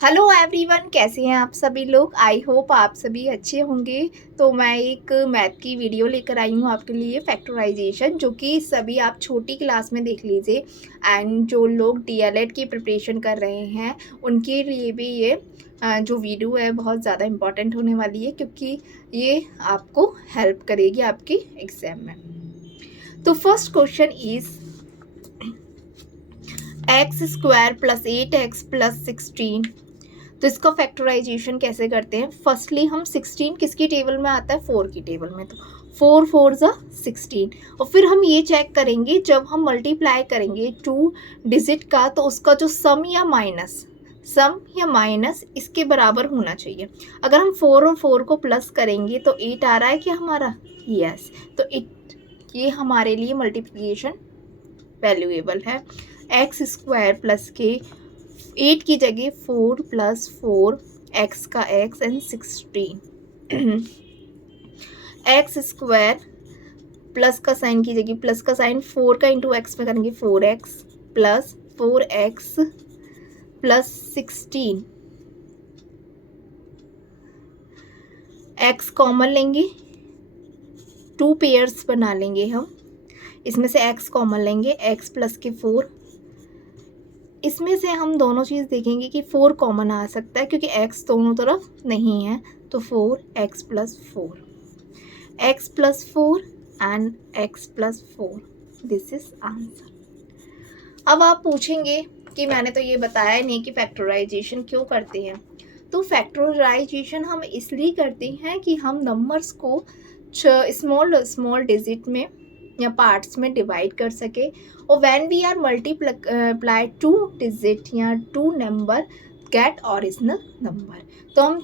Hello everyone, कैसे हैं आप सभी लोग। आई होप आप सभी अच्छे होंगे। तो मैं एक मैथ की वीडियो लेकर आई हूँ आपके लिए, फैक्टराइजेशन, जो कि सभी आप छोटी क्लास में देख लीजिए। एंड जो लोग डीएलएड की प्रिपरेशन कर रहे हैं उनके लिए भी ये जो वीडियो है बहुत ज़्यादा इम्पॉर्टेंट होने वाली है, क्योंकि ये आपको हेल्प करेगी आपके एग्जाम में। तो first question is x square plus 8x plus 16। तो इसका फैक्टराइजेशन कैसे करते हैं। फर्स्टली हम 16 किसकी टेबल में आता है, 4 की टेबल में। तो 4 4 ज़ा 16। और फिर हम ये चेक करेंगे जब हम मल्टीप्लाई करेंगे 2 डिजिट का, तो उसका जो सम या माइनस इसके बराबर होना चाहिए। अगर हम 4 और 4 को प्लस करेंगे तो 8 आ रहा है क्या हमारा, यस। तो ये हमारे लिए मल्टीप्लिकेशन वैल्यूएबल है। एक्स स्क्वायर प्लस के 8 की जगह 4 प्लस 4 एक्स का x and 16 x square plus का साइन की जगह प्लस का साइन 4 का इंटू एक्स में करेंगे 4x plus 4x plus 16 x common लेंगे, 2 पेयर्स बना लेंगे हम। इसमें से x कॉमन लेंगे, x प्लस के 4। इसमें से हम दोनों चीज़ देखेंगे कि 4 कॉमन आ सकता है क्योंकि x दोनों तरफ नहीं है। तो 4x plus 4, x plus 4 and x plus 4, this is answer. अब आप पूछेंगे कि मैंने तो ये बताया नहीं कि फैक्टराइजेशन क्यों करते हैं। तो फैक्टराइजेशन हम इसलिए करते हैं कि हम नंबर्स को स्मॉल डिजिट में या पार्ट्स में डिवाइड कर सके। और when we are multiply 2 digit या 2 नंबर गेट ओरिजिनल नंबर, तो हम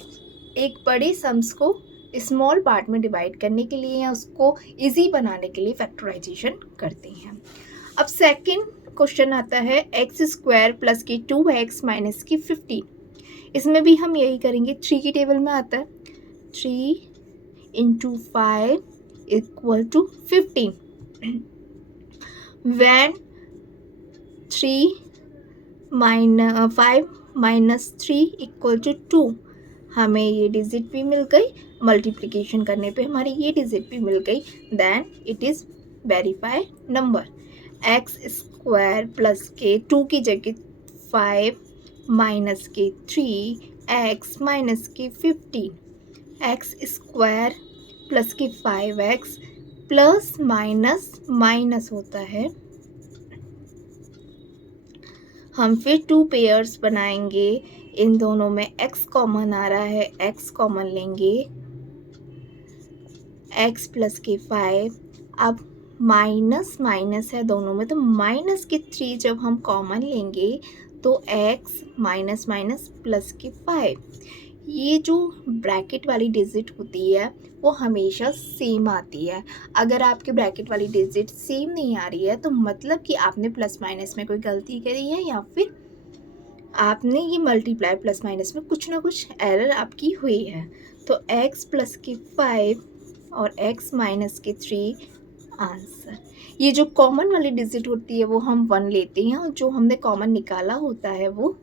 एक बड़ी सम्स को स्मॉल पार्ट में डिवाइड करने के लिए या उसको इजी बनाने के लिए फैक्टराइजेशन करते हैं। अब सेकंड क्वेश्चन आता है एक्स स्क्वायर प्लस की 2x माइनस की 15। इसमें भी हम यही करेंगे, 3 की टेबल में आता है 3 into 5 equal to 15। when 5 minus 3 equal to 2, हमें ये डिजिट भी मिल गई, मल्टीप्लिकेशन करने पे हमारी ये डिजिट भी मिल गई, then it is verify number. X square plus के 2 की जगह 5 माइनस के 3 एक्स माइनस के 15, एक्स स्क्वायर प्लस के 5x प्लस माइनस माइनस होता है। हम फिर 2 पेयर्स बनाएंगे, इन दोनों में x कॉमन आ रहा है, x कॉमन लेंगे, x प्लस के 5। अब माइनस माइनस है दोनों में, तो माइनस के 3 जब हम कॉमन लेंगे तो x माइनस माइनस प्लस के 5। ये जो ब्रैकेट वाली डिजिट होती है वो हमेशा सेम आती है। अगर आपके ब्रैकेट वाली डिजिट सेम नहीं आ रही है तो मतलब कि आपने प्लस माइनस में कोई गलती करी है, या फिर आपने ये मल्टीप्लाई प्लस माइनस में कुछ ना कुछ एरर आपकी हुई है। तो x प्लस के 5 और x माइनस के 3 आंसर। ये जो कॉमन वाली डिजिट होती है वो हम 1 लेते हैं, और जो हमने कॉमन निकाला होता है वो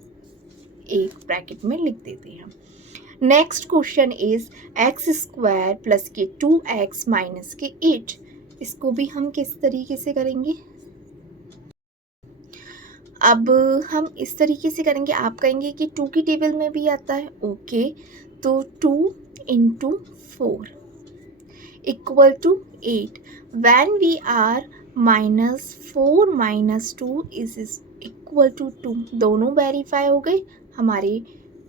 एक ब्रैकेट में लिख देते हैं। Next question is x square plus के 2x माइनस के 8। इसको भी हम किस तरीके से करेंगे। अब हम इस तरीके से करेंगे, आप कहेंगे कि 2 की टेबल में भी आता है, ओके। तो 2 into 4 equal to 8। When we are minus 4 minus 2 is equal to 2, दोनों वेरीफाई हो गए हमारे,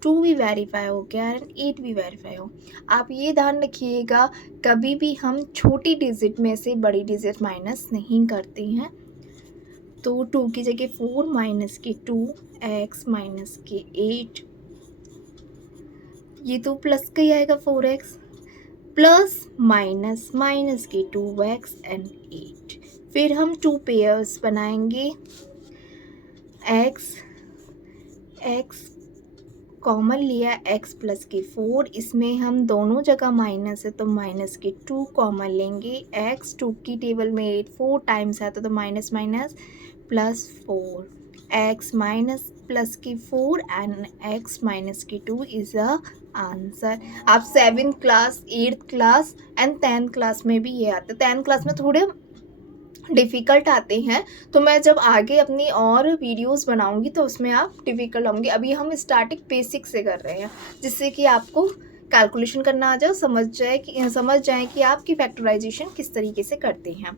2 भी वेरीफाई हो गया एंड 8 भी वेरीफाई हो। आप ये ध्यान रखिएगा, कभी भी हम छोटी डिजिट में से बड़ी डिजिट माइनस नहीं करते हैं। तो 2 की जगह 4 माइनस के 2 x माइनस के 8, ये तो प्लस का ही आएगा 4x प्लस माइनस माइनस के 2x एंड 8। फिर हम 2 पेयर्स बनाएंगे, x कॉमन लिया x प्लस के 4, इसमें हम दोनों जगह माइनस है तो माइनस के 2 कॉमन लेंगे, x 2 की टेबल में 8 4 टाइम्स आता तो minus minus plus 4, x minus plus की 4 एंड एक्स माइनस की 2 इज़ अ आंसर। आप 7th class, 8th class and 10th class में भी ये आते, 10th क्लास में थोड़े डिफ़िकल्ट आते हैं, तो मैं जब आगे अपनी और वीडियोस बनाऊंगी तो उसमें आप डिफ़िकल्ट होंगे। अभी हम स्टार्टिंग बेसिक से कर रहे हैं, जिससे कि आपको कैलकुलेशन करना आ जाए, समझ जाए कि आपकी फैक्टराइजेशन किस तरीके से करते हैं।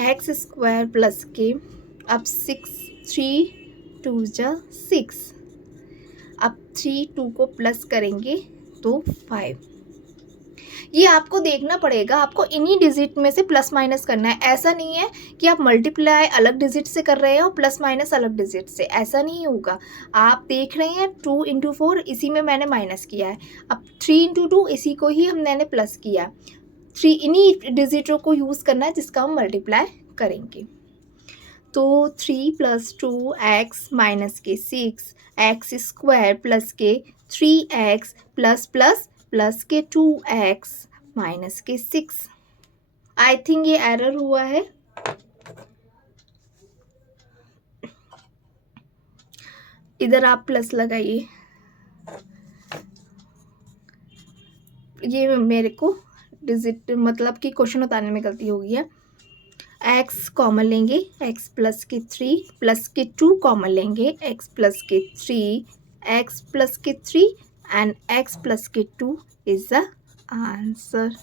एक्स स्क्वायर प्लस के, अब 3 2 जा 6, अब 3 2 को प्लस करेंगे तो 5। ये आपको देखना पड़ेगा, आपको इन्हीं डिजिट में से प्लस माइनस करना है। ऐसा नहीं है कि आप मल्टीप्लाई अलग डिजिट से कर रहे हैं और प्लस माइनस अलग डिजिट से, ऐसा नहीं होगा। आप देख रहे हैं 2 इंटू 4, इसी में मैंने माइनस किया है। अब 3 इंटू 2, इसी को ही मैंने प्लस किया। 3 इन्हीं डिजिटों को यूज़ करना है जिसका हम मल्टीप्लाई करेंगे। तो 3 प्लस 2 एक्स माइनस के 6, एक्स स्क्वायर प्लस के 3x प्लस प्लस प्लस के 2x माइनस के 6। आई थिंक ये एरर हुआ है। इधर आप प्लस लगाइए, ये मेरे को डिजिट मतलब कि क्वेश्चन उतारने में गलती हो गई है। x कॉमन लेंगे, x प्लस के 3 प्लस के 2 कॉमन लेंगे, x प्लस के 3, x प्लस के 3 एंड x प्लस के 2 इज द आंसर।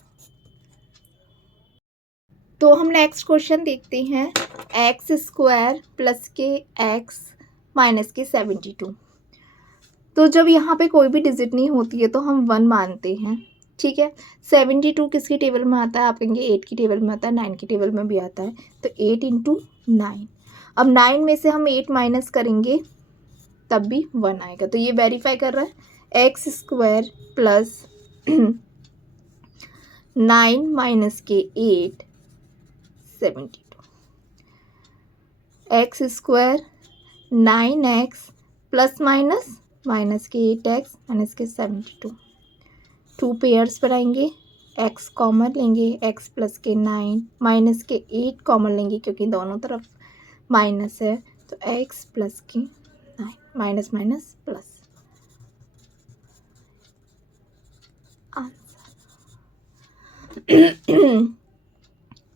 तो हम नेक्स्ट क्वेश्चन देखते हैं। एक्स स्क्वायर प्लस के एक्स माइनस के 72। तो जब यहाँ पे कोई भी डिजिट नहीं होती है तो हम 1 मानते हैं, ठीक है। 72 किसकी टेबल में आता है? आप कहेंगे 8 की टेबल में आता है, 9 की टेबल में भी आता है। तो 8 इंटू 9, अब 9 में से हम 8 माइनस करेंगे तब भी 1 आएगा। तो ये वेरीफाई कर रहा है। एक्स स्क्वायर प्लस 9 माइनस के 8 72, x square 9x plus minus minus के 8x माइनस के 72, 2 पेयर्स बनाएंगे, x कॉमन लेंगे, x प्लस के 9 माइनस के 8 कॉमन लेंगे क्योंकि दोनों तरफ माइनस है। तो x प्लस के 9 माइनस माइनस प्लस,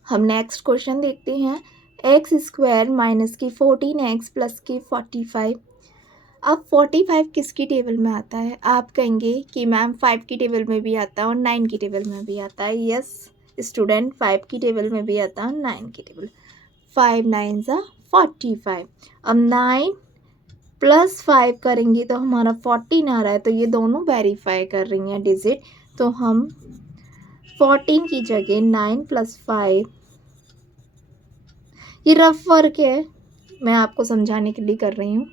हम नेक्स्ट क्वेश्चन देखते हैं। एक्स स्क्वायर माइनस की 14x प्लस की 45। अब 45 किसकी टेबल में आता है? आप कहेंगे कि मैम 5 की टेबल में भी आता है और 9 की टेबल में भी आता है। यस स्टूडेंट, 5 की टेबल में भी आता है और 9 की टेबल। 5 9 ज़ा 45। अब 9 प्लस 5 करेंगे तो हमारा 14 आ रहा है। तो ये दोनों वेरीफाई कर रही हैं डिजिट। तो हम 14 की जगह 9 प्लस 5, ये रफ वर्क है, मैं आपको समझाने के लिए कर रही हूँ।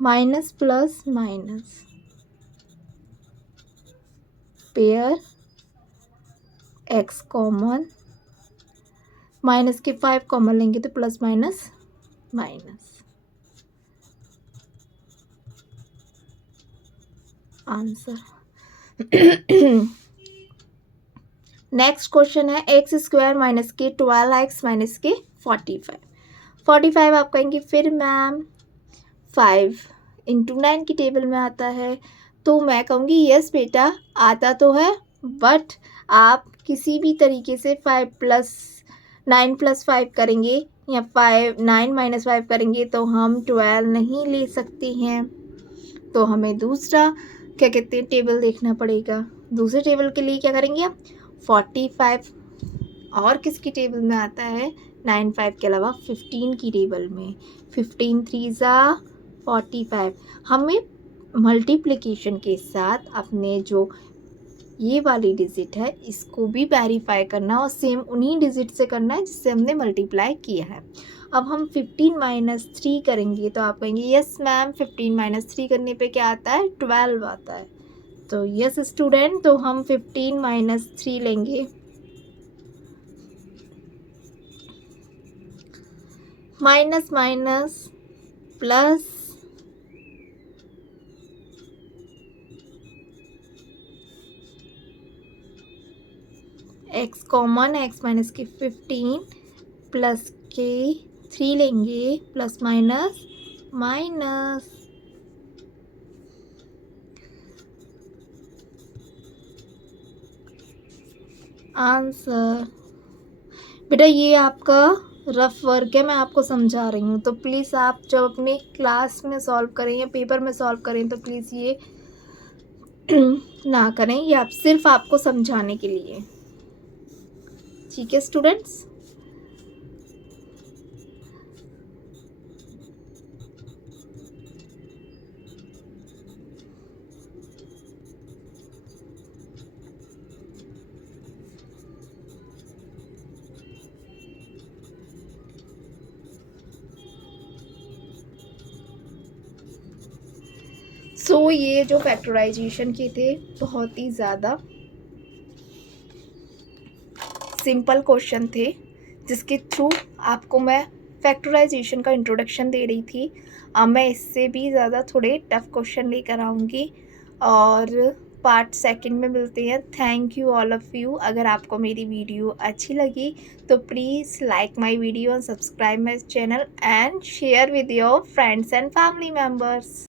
Minus plus minus, pair x common, minus के 5 कॉमन लेंगे तो plus minus minus, answer. Next question है एक्स स्क्वायर माइनस के 12x माइनस के 45। 45 आप कहेंगे फिर मैम 5 इंटू 9 की टेबल में आता है। तो मैं कहूँगी यस बेटा आता तो है, बट आप किसी भी तरीके से 5 प्लस 9 प्लस 5 करेंगे या 9 माइनस 5 करेंगे तो हम 12 नहीं ले सकते हैं। तो हमें दूसरा क्या कहते हैं टेबल देखना पड़ेगा। दूसरे टेबल के लिए क्या करेंगे आप? 45 और किसकी टेबल में आता है? 9 5 के अलावा 15 की टेबल में। 15 3 ज़ा 45। हमें मल्टीप्लिकेशन के साथ अपने जो ये वाली डिजिट है इसको भी वेरीफाई करना और सेम उन्हीं डिजिट से करना है जिससे हमने मल्टीप्लाई किया है। अब हम 15 माइनस 3 करेंगे तो आप कहेंगे यस मैम 15 माइनस 3 करने पे क्या आता है? 12 आता है। तो यस स्टूडेंट, तो हम 15 माइनस 3 लेंगे, minus minus plus, x common, x minus की 15 प्लस के 3 लेंगे, प्लस माइनस माइनस। आंसर। बेटा ये आपका रफ वर्क है, मैं आपको समझा रही हूँ, तो प्लीज़ आप जब अपने क्लास में सॉल्व करें या पेपर में सॉल्व करें तो प्लीज़ ये ना करें, ये आप सिर्फ आपको समझाने के लिए। ठीक है स्टूडेंट्स। सो ये जो फैक्टराइजेशन के थे बहुत ही ज़्यादा सिंपल क्वेश्चन थे, जिसके थ्रू आपको मैं फैक्टराइजेशन का इंट्रोडक्शन दे रही थी। अब मैं इससे भी ज़्यादा थोड़े टफ क्वेश्चन लेकर आऊँगी और पार्ट सेकंड में मिलते हैं। Thank you all of you. अगर आपको मेरी वीडियो अच्छी लगी तो please like my video and subscribe my channel and share with your friends and family members.